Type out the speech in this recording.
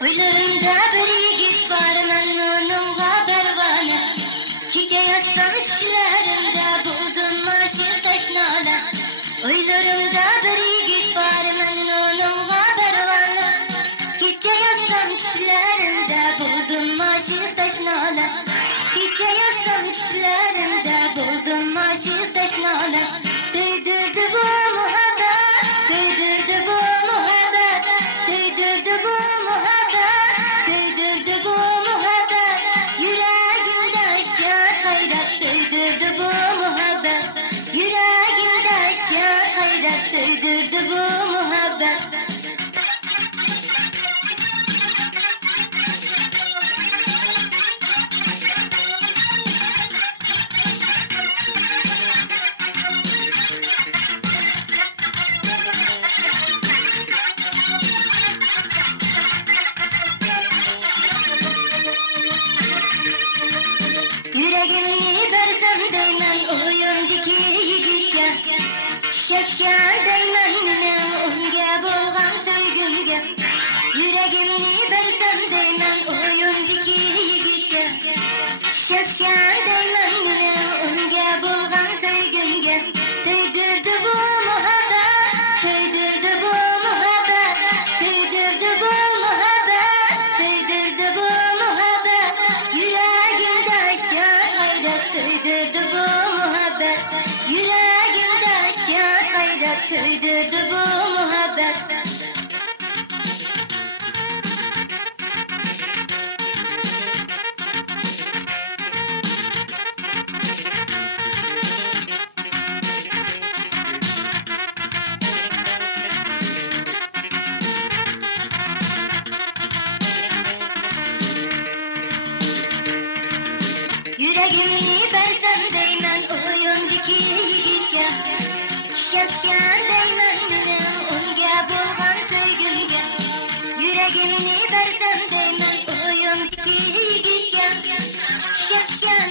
Oylarımda bir git var memnunumga pervane. Çiçek yatsam düşlerimde buldum maşır teşnale. Oylarımda bir git var memnunumga pervane. Çiçek yatsam düşlerimde buldum maşır teşnale. Çiçek yatsam düşlerimde buldum maşır teşnale. Değdirdi bu muhabbet, değdirdi bu muhabbet, değdirdi bu muhabbet, değdirdi bu muhabbet. Yüreğimde aşağı hayret, değdirdi bu muhabbet. Yüreğimde aşağı hayret, değdirdi bu muhabbet. Yüreğimi versem değmem oyuncaki yigitke. Şeker değmem unge bulgan sevgimge. Yüreğimi versem değmem oyuncaki yigitke. Şeker değmem unge bulgan sevgimge. Değdirdi bu muhabbet, değdirdi bu muhabbet, değdirdi bu muhabbet, değdirdi bu muhabbet. Yüreğimde aşağı hayret, değdirdi bu muhabbet. Yüreğimde aşağı hayret, değdirdi bu muhabbet. Yüreğimi versem değmem oyuncaki yigitke. Şefken değmem unge bulgan sevgimge. Yüreğimi versem değmem oyuncaki yigitke. Şefken